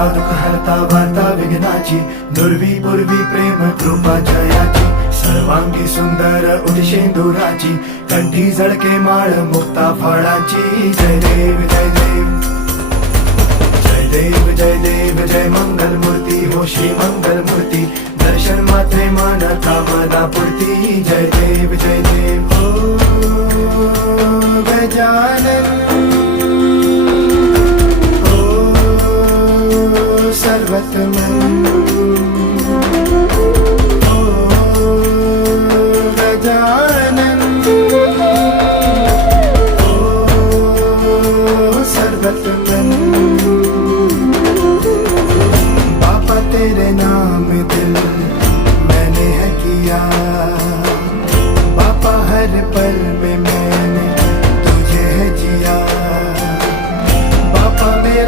हरता दुःख हरता वार्ता विघ्नाची, दुर्वी पूर्वी प्रेम कृपा जयाची, सर्वांगी सुंदर उदिशेंदुराची, कंठी झळके माळ मुक्ता फळाची. जय देव जय देव जय देव जय देव जय मंगल मूर्ती हो श्री मंगल मूर्ती, दर्शन मात्रे मन कामना पूर्ती. जय देव जय देव हो गजानन हो सर्वतमन.